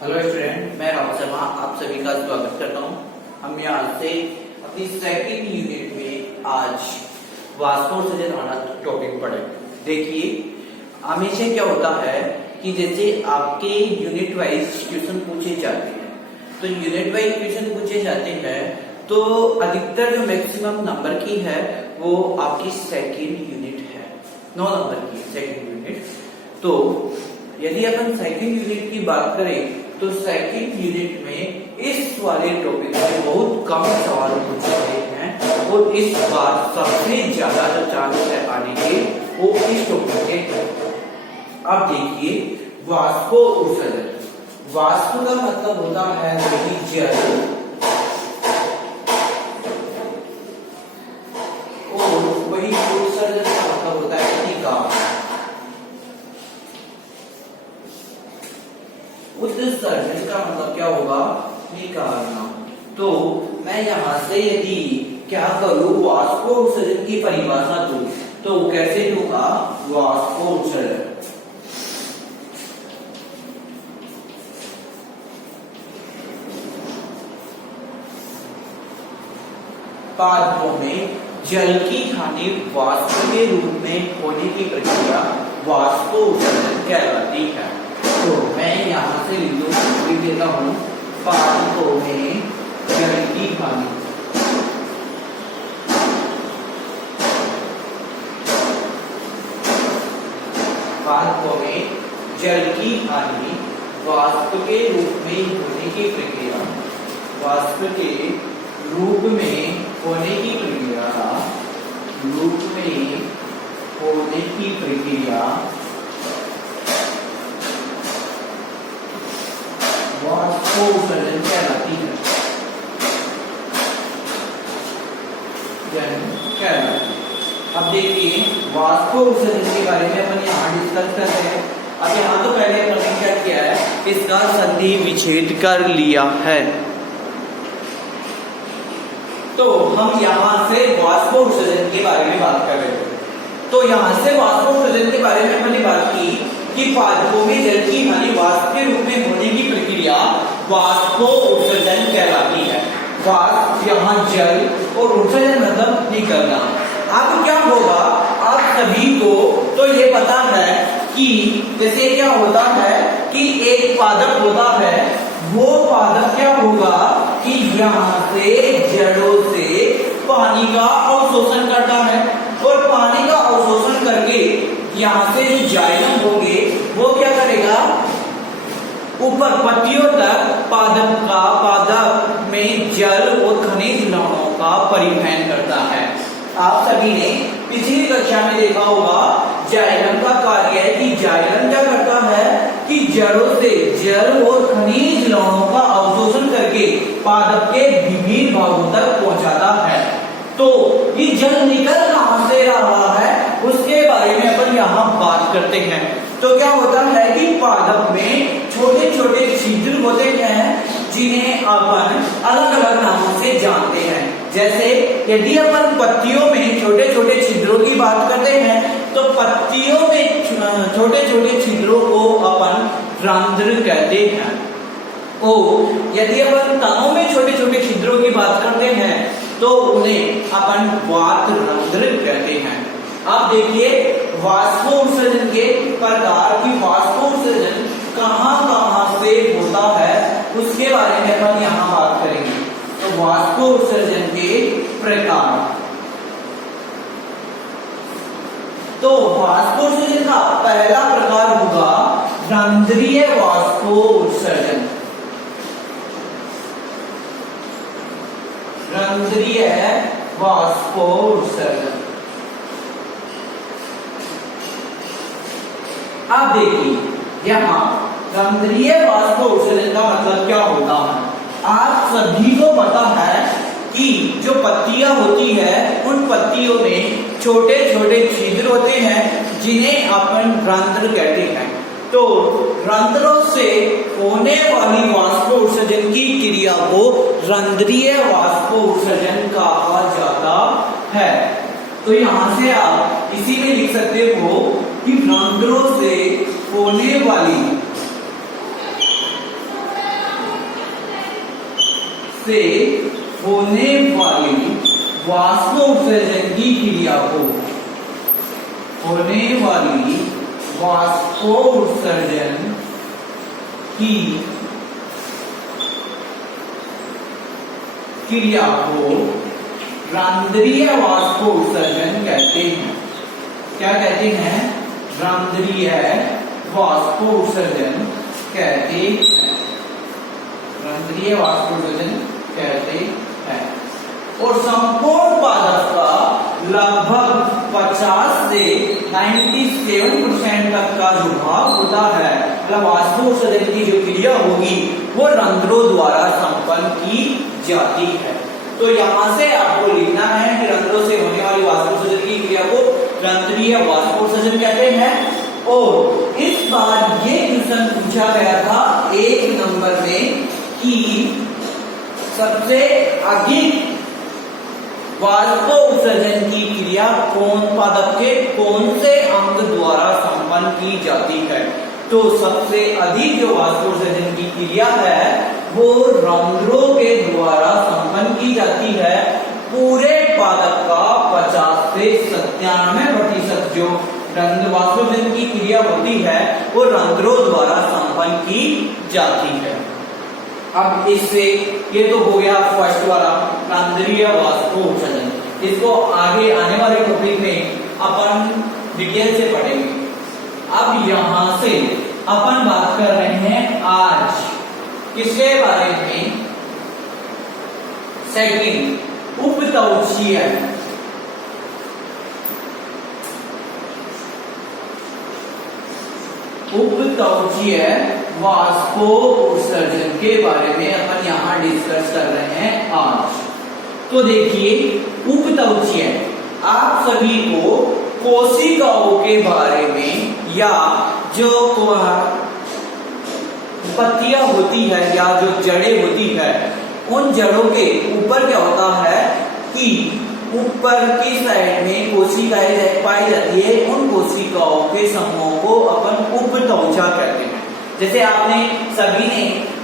Hello student, मैं राहुल शर्मा आप सभी का स्वागत करता हूं। हम यहाँ से अपनी सेकंड यूनिट में आज वाष्पोत्सर्जन वाला टॉपिक पढ़े। देखिए, हमेशा क्या होता है कि जैसे आपके यूनिट वाइज क्वेश्चन पूछे जाते हैं, तो यूनिट वाइज क्वेश्चन पूछे जाते हैं तो अधिकतर जो मैक्सिमम नंबर की है वो आपकी सेकंड यूनिट है, 9 नंबर की सेकंड यूनिट। तो यदि अपन सेकंड यूनिट की बात करें तो सेकंड यूनिट में इस वाले टॉपिक में बहुत कम सवाल पूछे गए हैं और इस बार सबसे ज्यादा जो चांस है आने के वो इस टॉपिक के हैं। अब देखिए, वाष्पो उत्सर्जन। वाष्प का मतलब होता है वही जल और वही उत्सर्जन का मतलब होता है निकास। उत्सर्जन का मतलब क्या होगा? निकालना। तो मैं यहां से यदि क्या करूं, वाष्पोत्सर्जन की परिभाषा दूं तो कैसे दूंगा? वाष्पोत्सर्जन पादपों में जल की हानि वाष्प के रूप में होने की प्रक्रिया वाष्पोत्सर्जन कहलाती है। तो मैं यहां से लिख देता हूं, पादपों में जल की हानि जल की हानि वाष्प के रूप में होने की प्रक्रिया वाष्प के रूप में होने की प्रक्रिया वाष्पोत्सर्जन कहलाती है। अब देखिए, वाष्पोत्सर्जन के बारे में अपन यहाँ डिस्कस करते हैं। अब यहाँ तो पहले अपन ने क्या किया है, इसका संधि विच्छेद कर लिया है। तो हम यहाँ से वाष्पोत्सर्जन के बारे में बात कर रहे थे। तो यहाँ से वाष्पोत्सर्जन के बारे में हमने बात की कि पादपों में जल की हानि वाष्प के रूप में होने की प्रक्रिया वाष्पोत्सर्जन कहलाती है। वाष्प यहाँ जल और उत्सर्जन मतलब निकलना। अब क्या होगा, आप सभी को तो ये पता है कि जैसे क्या होता है कि एक पादप होता है, वो पादप क्या होगा कि यहाँ से जड़ों से पानी का अवशोषण करता है और पानी का अवशोषण करके यहाँ से जो जाइलम होंगे वो क्या करेगा, ऊपर पत्तियों तक पादप में जल और खनिज लवणों का परिवहन करता है। आप सभी ने पिछली कक्षा में देखा होगा, जाइलम का कार्य है कि जाइलम क्या करता है कि जड़ों से जल और खनिज लवणों का अवशोषण करके पादप के विभिन्न भागों तक पहुंचाता है। तो ये जल निकल कहां से रहा है उसके बारे में अपन यहाँ बात करते हैं। तो क्या होता है कि पादप में छोटे छोटे छिद्र होते हैं जिन्हें अपन अलग अलग नामों से जानते हैं। जैसे यदि अपन पत्तियों में छोटे छोटे छिद्रों की बात करते हैं तो पत्तियों में छोटे छोटे छिद्रों को अपन रंध्र कहते हैं। और यदि अपन तनों में छोटे छोटे छिद्रों की बात करते हैं तो उन्हें अपन वात रंध्र कहते हैं। अब देखिए, वाष्पोत्सर्जन के प्रकार की वाष्पोत्सर्जन कहां से होता है उसके बारे में अपन यहाँ बात करेंगे। तो वाष्पोत्सर्जन के प्रकार, तो वाष्पोत्सर्जन का पहला प्रकार होगा रंध्रीय वाष्पोत्सर्जन। रंध्रीय वाष्पोत्सर्जन। अब देखिए, यहाँ रंध्रीय वाष्पोत्सर्जन का मतलब क्या होता है। आप सभी को पता है कि जो पत्तियां होती है उन पत्तियों में छोटे छोटे छिद्र होते हैं जिन्हें अपन रंध्र कहते हैं। तो रंध्रों से होने वाली वाष्पोत्सर्जन की क्रिया को रंध्रीय वाष्पोत्सर्जन कहा जाता है। तो यहां से आप इसी में लिख सकते हो कि रंध्रों से होने वाली से होने वाली वाष्पोत्सर्जन की क्रिया को, होने वाली वाष्पोत्सर्जन की क्रिया को रंध्रीय वाष्पोत्सर्जन कहते हैं। क्या कहते हैं? रंध्रीय वाष्पोत्सर्जन कहते हैं। रंध्रीय वाष्पोत्सर्जन कहते हैं। और संपूर्ण पादप का लगभग 50 से 97% तक का जो भाग होता है, मतलब वाष्पोत्सर्जन की जो क्रिया होगी वो रंध्रों द्वारा संपन्न की जाती है। तो यहाँ से आपको लिखना है कि रंध्रों से होने वाली वाष्पोत्सर्जन की क्रिया को रंध्रीय वाष्पोत्सर्जन कहते हैं। और इस बार ये क्वेश्चन पूछा गया था 1 नंबर में कि सबसे अधिक वाष्पोत्सर्जन की क्रिया कौन पादप के कौन से अंग द्वारा संपन्न की जाती है। तो सबसे अधिक जो वाष्पोत्सर्जन की क्रिया है वो रंध्रों के द्वारा संपन्न की जाती है। पूरे पादप का 50 से 97% जो रंध्र वाष्पोत्सर्जन की क्रिया होती है वो रंध्रों द्वारा संपन्न की जाती है। अब इससे ये तो हो गया फर्स्ट वाला रंध्रीय वाष्पोत्सर्जन। इसको आगे आने वाले टॉपिक में अपन डिटेल से पढ़ेंगे। अब यहां से अपन बात कर रहे हैं आज किसके बारे में? सेकंड, उपत्वचीय। उपत्वचीय वाष्पोत्सर्जन के बारे में अपन यहां डिस्कस कर रहे हैं आज। तो देखिए, उपत्वचीय आप सभी को कोशिकाओं के बारे में या जो पत्तियां होती है या जो जड़ें होती है उन जड़ों के ऊपर क्या होता है कि ऊपर की साइड में कोशिकाएं पाई जाती है। उन कोशिकाओं के समूह को अपन उपत्वचा कहते हैं। जैसे आपने सभी ने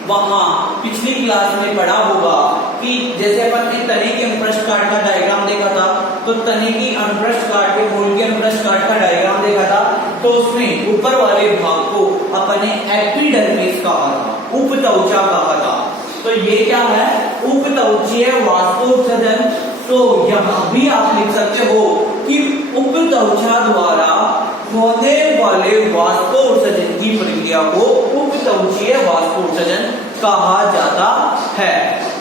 वहां पिछली क्लास में पढ़ा होगा कि जैसे अपन ने तने के अनुप्रस्थ काट का डायग्राम देखा था, तो तने की अनुप्रस्थ काट के मूल के अनुप्रस्थ काट का डायग्राम देखा था, तो उसमें ऊपर वाले भाग को अपन ने एपिडर्मिस कहा था, उपत्वचा कहा था। तो ये क्या है? उपत्वचीय वाष्पोत्सर्जन। तो यहां भी आप लिख सकते हो कि उपत्वचा द्वारा होने वाले वाष्पोत्सर्जन की प्रक्रिया को उपत्वचीय वाष्पोत्सर्जन कहा जाता है।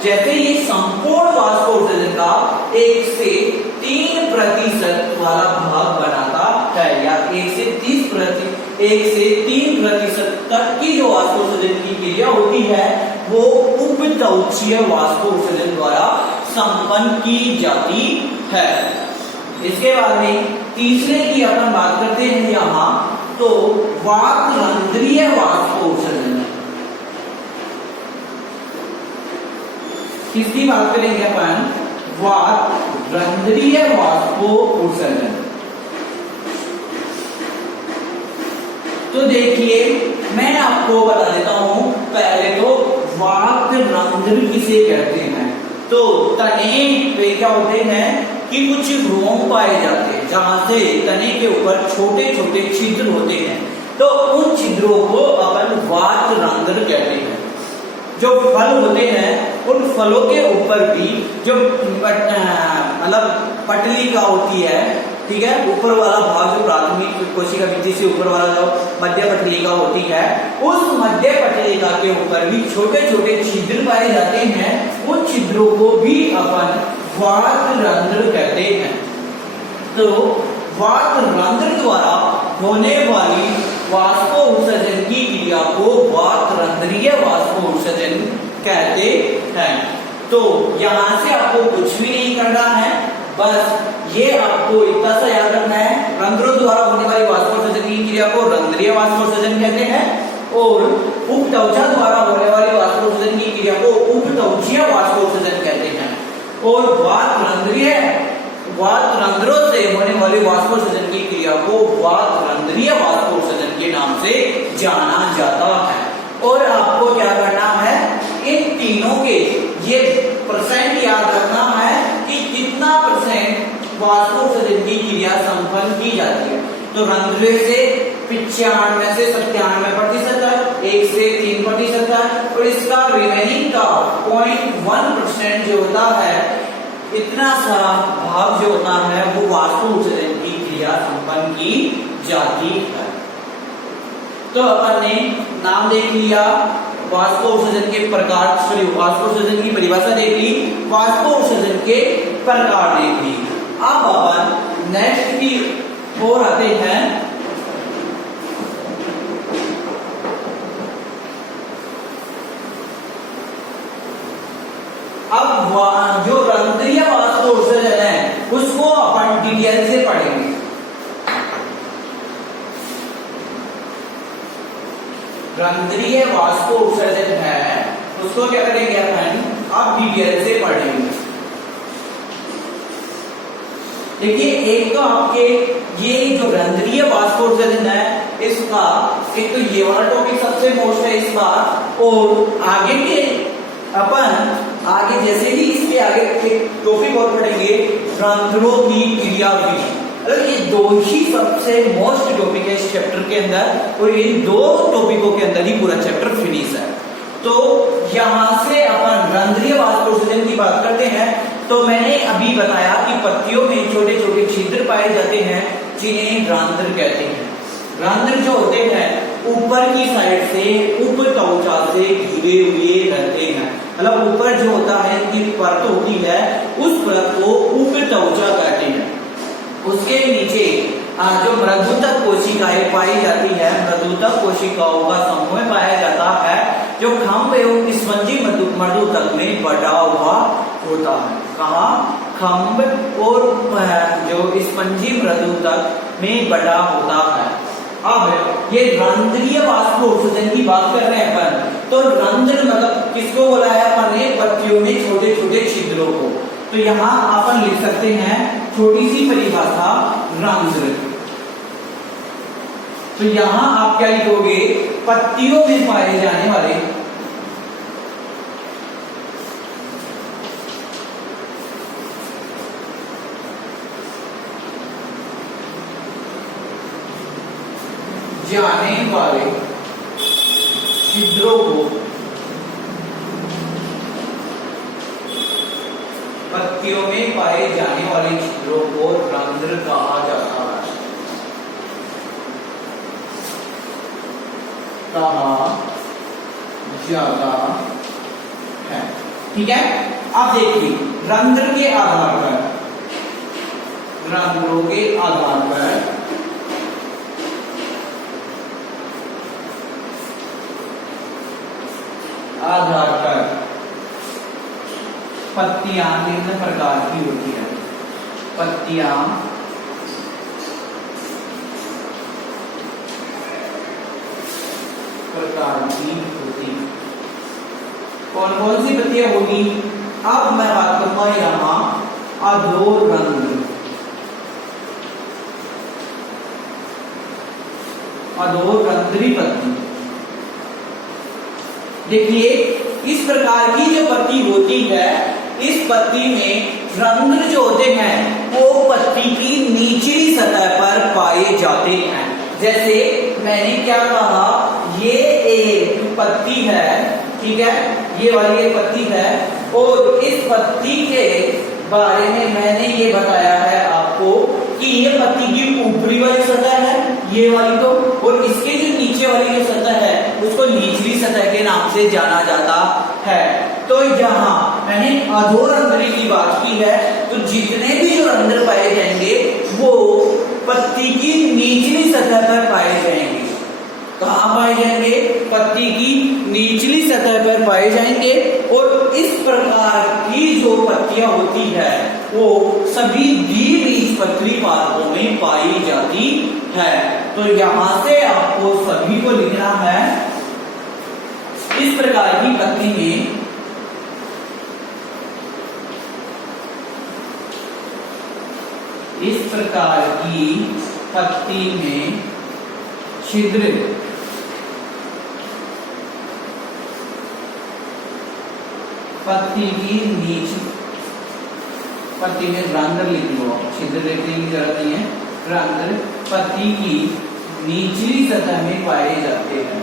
जैसे ये संपूर्ण वाष्पोत्सर्जन का 1 से 3% वाला भाग बनाता है, या 1 से 3% तक की जो वाष्पोत्सर्जन की क्रिया होती है वो उपत्वचीय वाष्पोत्सर्जन द्वारा संपन्न की जाती है। इसके बाद में तीसरे की अपन बात करते हैं यहाँ, तो वात रंध्रीय वाष्पोत्सर्जन। किसकी बात करेंगे अपन? वात रंध्रीय वाष्पोत्सर्जन। तो देखिए, मैं आपको बता देता हूं पहले तो वात रंध्र किसे कहते हैं। तो तने पे क्या होते हैं कि कुछ रोम पाए जाते हैं जहां से तने के ऊपर छोटे छोटे छिद्र होते हैं, तो उन छिद्रों को अपन वात रंध्र कहते हैं। जो फल होते हैं उन फलों के ऊपर भी जो मतलब पटलिका होती है, ठीक है, ऊपर वाला भाग जो प्राथमिक कोशिका भित्ति से ऊपर वाला जो मध्य पटलिका होती है, उस मध्य पटलिका के ऊपर भी छोटे छोटे छिद्र पाए जाते हैं। उन छिद्रों को भी अपन वात रंध्र कहते हैं। तो वात रंध्र द्वारा होने वाली वाष्पोत्सर्जन की क्रिया को वात रंध्रीय वाष्पोत्सर्जन कहते हैं। तो यहां से आपको कुछ भी नहीं करना है, बस ये आपको इतना सा याद रखना है, रंध्रों द्वारा होने वाली वाष्पोत्सर्जन की क्रिया को रंध्रीय वाष्पोत्सर्जन कहते हैं, और उपत्वचा द्वारा होने वाली वाष्पोत्सर्जन की क्रिया को उपत्वचीय वाष्पोत्सर्जन कहते हैं। और वात रंध्रों से होने वाली वाष्पोत्सर्जन की क्रिया को वात रंध्रीय वाष्पोत्सर्जन के नाम से जाना जाता है। और आपको क्या करना है, इन तीनों के ये याद रखना है कि कितना % वाष्पोत्सर्जन की क्रिया संपन्न की जाती है। तो रंध्र से 95 से 97% तक, 1 से 3% तक, और इसका रिमेनिंग का 0.1% जो होता है, इतना सा भाग जो होता है वो वाष्पोत्सर्जन की क्रिया संपन्न की जाती है। तो अपन ने नाम देख लिया, वाष्पोत्सर्जन के प्रकार, सॉरी वाष्पोत्सर्जन की परिभाषा देख ली, वाष्पोत्सर्जन के प्रकार देख ली। अब अपन नेक्स्ट की ओर आते हैं। अब जो रंध्रीय वाष्पोत्सर्जन है उसको अपन डिटेल से पढ़ेंगे। रंध्रीय वाष्पोत्सर्जन है उसको क्या करेंगे अपन, आप डिटेल से पढ़ेंगे। देखिए, एक तो आपके ये जो रंध्रीय वाष्पोत्सर्जन है इसका एक तो ये वाला टॉपिक सबसे मोस्ट है इस बार, और आगे के अपन आगे जैसे ही इसके आगे एक टॉपिक और पढ़ेंगे, रंध्रों की क्रियाविधि। ये दो ही सबसे मोस्ट टॉपिक है इस चैप्टर के अंदर, और इन दो टॉपिकों के अंदर ही पूरा चैप्टर फिनिश है। तो यहां से अपन रंध्रीय वाष्पोत्सर्जन की बात करते हैं। तो मैंने अभी बताया कि पत्तियों में छोटे छोटे छिद्र पाए जाते हैं जिन्हें रंध्र कहते हैं। रंध्र जो होते हैं ऊपर की साइड से उप त्वचा से घिरे हुए रहते हैं, मतलब ऊपर जो होता है इनकी परत होती है उस परत को उप त्वचा कहते हैं। उसके नीचे जो मृदुतक कोशिकाएं पाई जाती है, मृदुतक कोशिकाओं का समूह पाया जाता है जो खंभ एवं स्पंजी मृदुतक में बटा हुआ होता है। कहाँ? खंभ और जो स्पंजी मृदुतक में बटा होता है। अब ये रंध्रीय वाष्पोत्सर्जन की बात कर रहे हैं अपन, तो रंध्र मतलब किसको बोला है अपन ने? पत्तियों में छोटे छोटे छिद्रों को। तो यहाँ अपन लिख सकते हैं छोटी सी परिभाषा, रंध्र। तो यहां आप क्या लिखोगे? पत्तियों में पाए जाने वाले छिद्रों को, पत्तियों में पाए जाने वाले छिद्रों को रंध्र कहा जाता है। कहा जाता है, ठीक है। अब देखिए, रंध्र के आधार पर, रंध्रों के आधार पर पत्तियां निम्न प्रकार की होती है। पत्तियां प्रकार की होती है। कौन कौन सी पत्तियां होगी? अब मैं बात करूंगा यहां अधोरंध्र, अधोरंध्री पत्ती। देखिए, इस प्रकार की जो पत्ती होती है, इस पत्ती में रंध्र जो होते हैं वो पत्ती की निचली सतह पर पाए जाते हैं। जैसे मैंने क्या कहा, ये एक पत्ती है, ठीक है, ये वाली एक पत्ती है, और इस पत्ती के बारे में मैंने ये बताया है आपको कि ये पत्ती की ऊपरी वाली सतह है, ये वाली तो, और इसके जो नीचे वाली जो सतह है उसको निचली सतह के नाम से जाना जाता है। तो यहाँ मैंने अधोरंध्री की बात की है, तो जितने भी जो रंध्र पाए जाएंगे वो पत्ती की निचली सतह पर पाए जाएंगे। कहाँ पाए जाएंगे? पत्ती की निचली सतह पर पाए जाएंगे। और इस प्रकार की जो पत्तियां होती है वो सभी द्विबीजपत्री पादपों में पाई जाती है। तो यहां से आपको सभी को लिखना है, इस प्रकार की पत्ती में इस प्रकार की पत्ती में छिद्र पत्ती की पत्ती में रंध्र लिख लो, छिद्र लिखने की जरूरत नहीं है। रंध्र पत्ती की निचली सतह में पाए जाते हैं,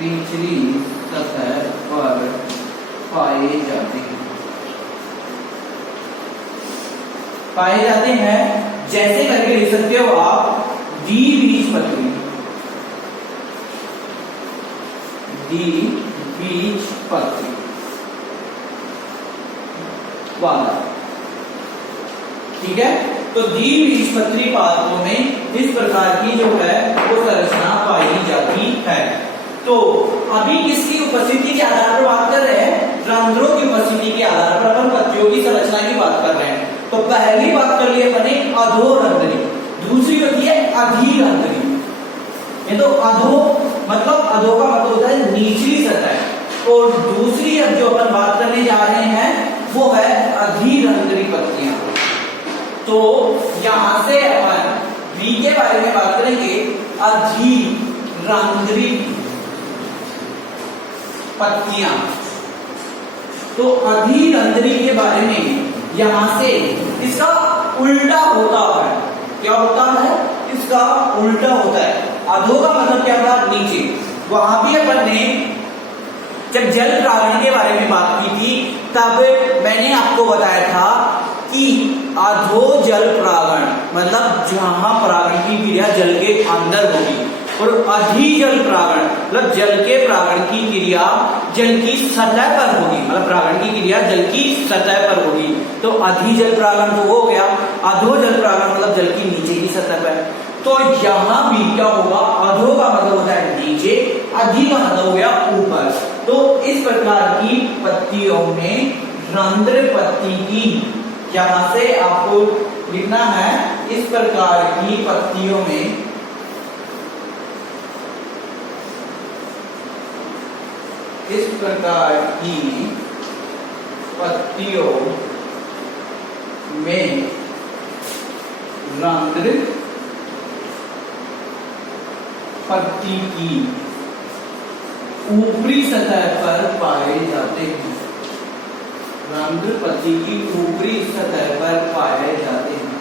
निचली सतह पर पाए जाते हैं, पाए जाते हैं। जैसे करके लिख सकते हो आप द्विबीजपत्री, द्विबीजपत्री वाला, ठीक है। तो द्विबीजपत्री पादपों में इस प्रकार की जो है वो संरचना पाई जाती है। तो अभी किसकी उपस्थिति के आधार पर बात कर रहे हैं? रंध्रों की उपस्थिति के आधार पर अपन पत्तियों की संरचना की बात कर रहे हैं। तो पहली बात कर ली अपने अधोरंध्री, दूसरी होती है अधिरंध्री। ये तो अधो मतलब अधो का मतलब होता है निचली सतह, और दूसरी अब जो अपन बात करने जा रहे हैं वो है अधिरंध्री पत्तियां। तो यहां से अपन बी के बारे में बात करेंगे, अधिरंध्री पत्तियां। तो अधिरंध्री के बारे में यहां से इसका उल्टा होता है। क्या होता है? इसका उल्टा होता है। अधो का मतलब क्या था? नीचे। वहां भी अपन ने जब जल प्रागण के बारे में बात की थी तब मैंने आपको बताया था कि अधो जल प्रागण मतलब जहां प्रागण की क्रिया जल के अंदर होगी, और अधिजल प्रागण मतलब जल के प्रागण की क्रिया जल की सतह पर होगी, मतलब प्रागण की क्रिया जल की सतह पर होगी। तो अधिजल प्रागण तो हो गया, अधोजल प्रागण मतलब जल की नीचे की सतह पर। तो यहां भी क्या होगा? अधो का मतलब होता है नीचे, अधि का मतलब हो गया ऊपर। तो इस प्रकार की पत्तियों में रंध्र पत्ती की, यहां से आपको लिखना है, इस प्रकार की पत्तियों में इस प्रकार की पत्तियों में रंध्र पत्ती की ऊपरी सतह पर पाए जाते हैं, रंध्र पत्ती की ऊपरी सतह पर पाए जाते हैं,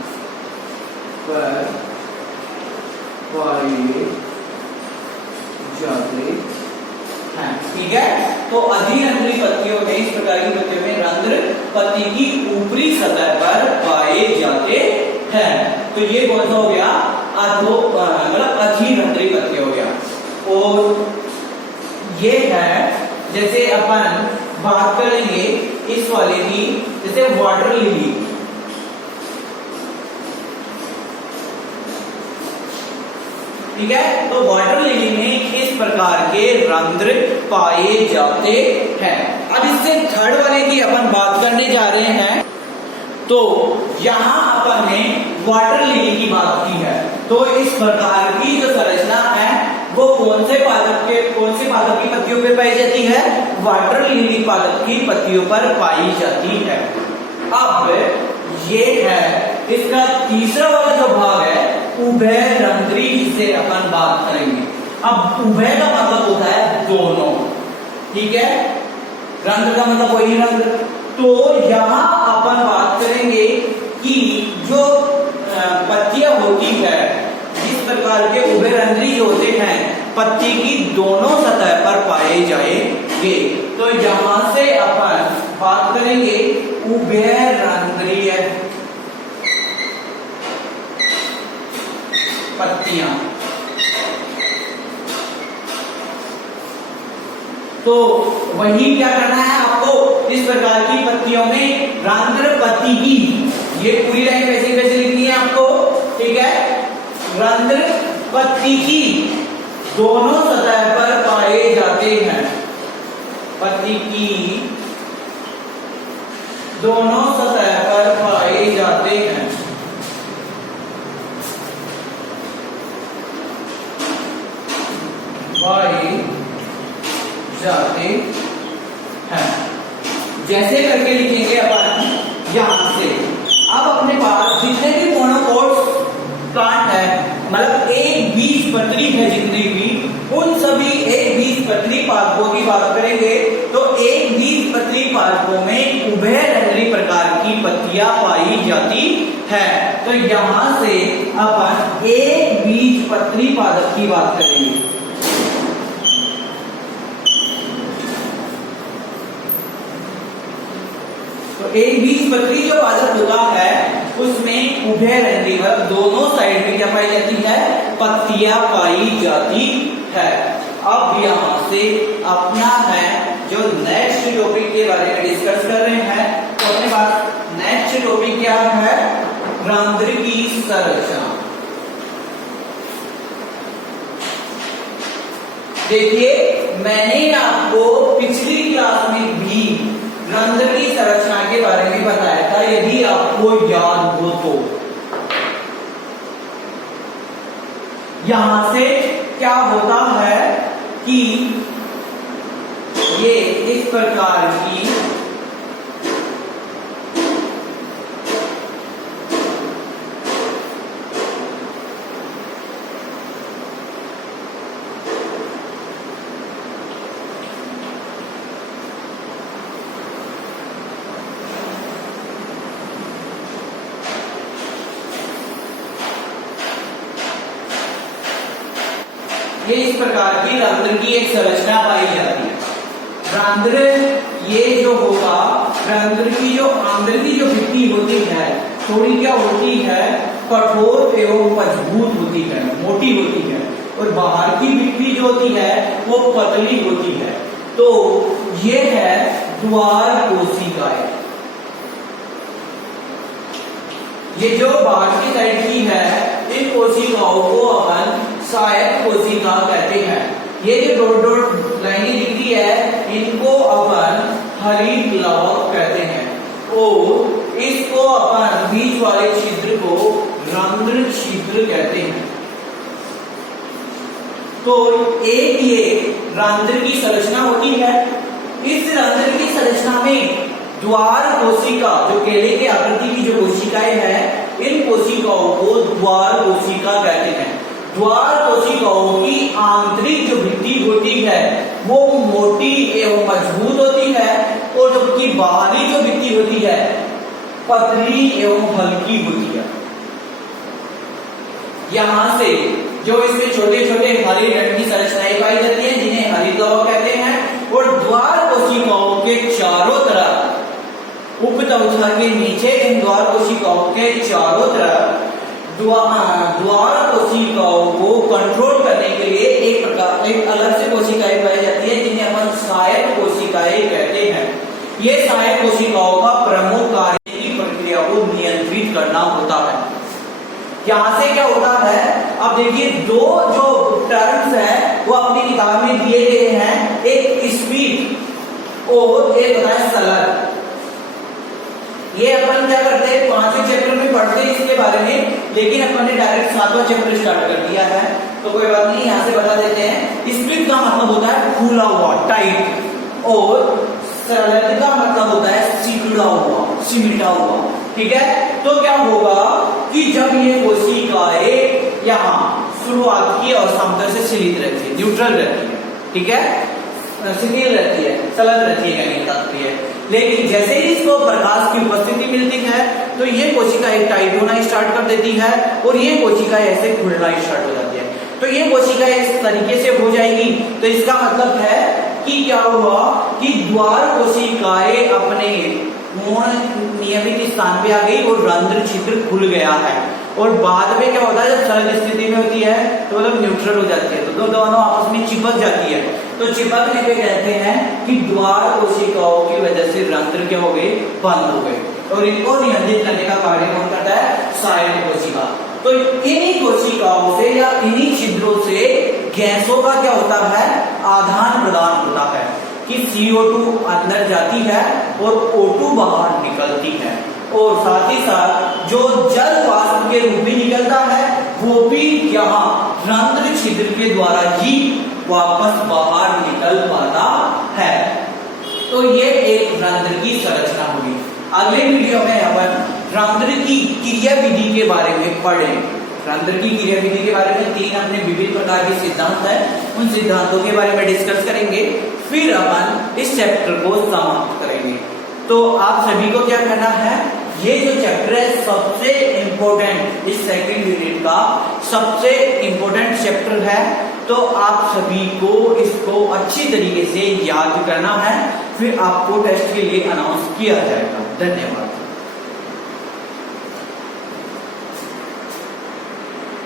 पर पाए जाते हैं, ठीक है। तो अधिरंध्री पत्तियों में, इस प्रकार की पत्तियों में रंध्र पत्ती की ऊपरी सतह पर पाए जाते हैं। तो ये कौन सा हो गया? अधो मतलब अधिरंध्री पत्ती हो गया। और ये है, जैसे अपन बात करेंगे इस वाले की, जैसे वाटर लिली, ठीक है। तो वाटर लिली में इस प्रकार के रंध्र पाए जाते हैं। अब इससे थर्ड वाले की अपन बात करने जा रहे हैं। तो यहां अपन ने वाटर लिली की बात की है। तो इस प्रकार की जो संरचना है वो कौन से पादप की पत्तियों पर पाई जाती है? वाटर लिली पादप की पत्तियों पर पाई जाती है। अब ये है इसका तीसरा वाला जो भाग है, उभयरंध्री, जिसे अपन बात करेंगे। अब उभय का मतलब होता है दोनों, ठीक है। रंध्र का मतलब वही रंध्र। तो यहां अपन बात करेंगे कि जो पत्तियां होती है, इस प्रकार के उभयरंध्री होते हैं, पत्ती की दोनों सतह पर पाए जाएंगे। तो यहां से अपन बात करेंगे उभयरंध्रीय पत्तियां। तो वही क्या करना है आपको? इस प्रकार की पत्तियों में रंध्र पत्ती की, ये पूरी लाइन वैसे वैसे लिखनी है आपको, ठीक है। रंध्र पत्ती की दोनों सतह पर पाए जाते हैं, पत्ती की दोनों सतह पर पाए जाते हैं। पाए जाते हैं, जैसे करके लिखेंगे अपन यहां से। अब अपने पास जितने भी मोनोकोट्स प्लांट है, मतलब एक बीजपत्री है जितनी भी, उन सभी एक बीजपत्री पादपों की बात करेंगे। तो एक बीजपत्री पादपों में उभयरंध्री पत्तियां पाई जाती है। तो यहां से अपन एक बीजपत्री पादप की बात करेंगे। तो एक बीजपत्री जो पादप होता है उसमें उभयरंध्रीवर दोनों साइड में क्या पाई जाती है, पत्तियां पाई जाती है। अब यहाँ से अपना है जो नेक्स्ट टॉपिक के बारे में डिस्कस कर रहे हैं। तो अपने पास नेक्स्ट टॉपिक क्या है, रंध्र की संरचना। देखिए मैंने आपको पिछली क्लास में भी रंध्र की संरचना के बारे में बताया था, यदि आपको याद हो तो। यहां से क्या होता है कि ये इस प्रकार की इस प्रकार की रंध्र की एक संरचना पाई जाती है। रंध्र ये जो होगा, रंध्र की जो अंदर की जो भित्ति होती है थोड़ी क्या होती है, कठोर एवं मजबूत होती है, मोटी होती है, और बाहर की भित्ति जो होती है वो पतली होती है। तो ये है द्वार कोशिकाएं। ये जो बाहर की साइड की है इन कोशिकाओं को अपन सहायक कोशिका कहते हैं। ये जो डॉट डॉट लाइनें दिख रही है इनको अपन हरित लवक कहते हैं, और इसको अपन बीच वाले छिद्र को रंध्र छिद्र कहते हैं। तो एक ये रंध्र की संरचना होती है। इस रंध्र की संरचना में द्वार कोशिका, जो केले के आकृति की जो कोशिकाएं हैं, इन कोशिकाओं को द्वार कोशिका कहते हैं। द्वार कोशिकाओं की आंतरिक जो भित्ति होती है वो मोटी एवं मजबूत होती है, और जबकि बाहरी जो भित्ति होती है पतली एवं हल्की होती है। यहां से जो इसमें छोटे छोटे हरे रंग की संरचनाएं पाई जाती हैं जिन्हें हरितलवक कहते हैं, और द्वार कोशिकाओं के चारों तरफ उपत्वचा के नीचे इन द्वार कोशिकाओं के चारों तरफ द्वार कोशिकाओं को कंट्रोल करने के लिए एक अलग से कोशिकाएं पाई जाती है जिन्हें अपन सहायक कोशिकाएं कहते हैं। ये सहायक कोशिकाओं का प्रमुख कार्य की प्रक्रिया को नियंत्रित करना होता है। यहां से क्या होता है, अब देखिए दो जो टर्म्स है वो अपनी किताब में दिए गए हैं, एक स्पीड और एक होता है सलग। ये अपन क्या करते हैं, 5वें चैप्टर में पढ़ते हैं इसके बारे में, लेकिन अपन ने डायरेक्ट 7वां चैप्टर स्टार्ट कर दिया है, तो कोई बात नहीं, यहां से बता देते हैं। स्प्लिट का मतलब होता है फूला हुआ, टाइट, और सरल का मतलब होता है सिकुड़ा हुआ, सिमटा हुआ। ठीक है, तो क्या होगा कि जब ये कोशिकाएं यहाँ शुरुआत की अवस्था से सीमित रहती है, न्यूट्रल रहती है, ठीक है, शिथिल रहती है, चलन रहती है, लेकिन जैसे ही इसको प्रकाश की उपस्थिति मिलती है तो ये कोशिकाएं टाइट होना स्टार्ट कर देती है, और ये कोशिकाएं ऐसे खुलना स्टार्ट हो जाती है। तो ये कोशिकाएं इस तरीके से हो जाएगी, तो इसका मतलब है कि क्या हुआ कि द्वार कोशिकाएं अपने मूल नियमित स्थान पे आ गई और रंध्र छिद्र खुल गया है। और बाद में क्या होता है, जब सरल स्थिति में होती है तो मतलब न्यूट्रल हो जाती है, तो दोनों आपस में चिपक जाती है। तो चिपकने पे कहते हैं कि द्वार कोशिकाओं की वजह से रंध्र क्या हो गए, बंद हो गए, और इनको नियंत्रित करने का कार्य कौन करता है, सहायक कोशिका। तो इन्हीं कोशिकाओं से या इन्हीं छिद्रों से गैसों का क्या होता है, आदान प्रदान होता है, कि CO2 अंदर जाती है और O2 बाहर निकलती है, और साथ ही साथ जो जल वाष्प के रूप में निकलता है वो भी यहाँ रंध्र छिद्र के द्वारा ही वापस बाहर निकल पाता है। तो ये एक रंध्र की संरचना होगी। अगले वीडियो में अपन रंध्र की क्रिया विधि के बारे में पढ़ें। रंध्र की क्रिया विधि के बारे में 3 अपने विभिन्न प्रकार के सिद्धांत हैं, उन सिद्धांतों के बारे में डिस्कस करेंगे, फिर अपन इस चैप्टर को समाप्त करेंगे। तो आप सभी को क्या करना है, ये जो चैप्टर है सबसे इंपॉर्टेंट, इस सेकंड यूनिट का सबसे इंपॉर्टेंट चैप्टर है। तो आप सभी को इसको अच्छी तरीके से याद करना है, फिर आपको टेस्ट के लिए अनाउंस किया जाएगा। धन्यवाद।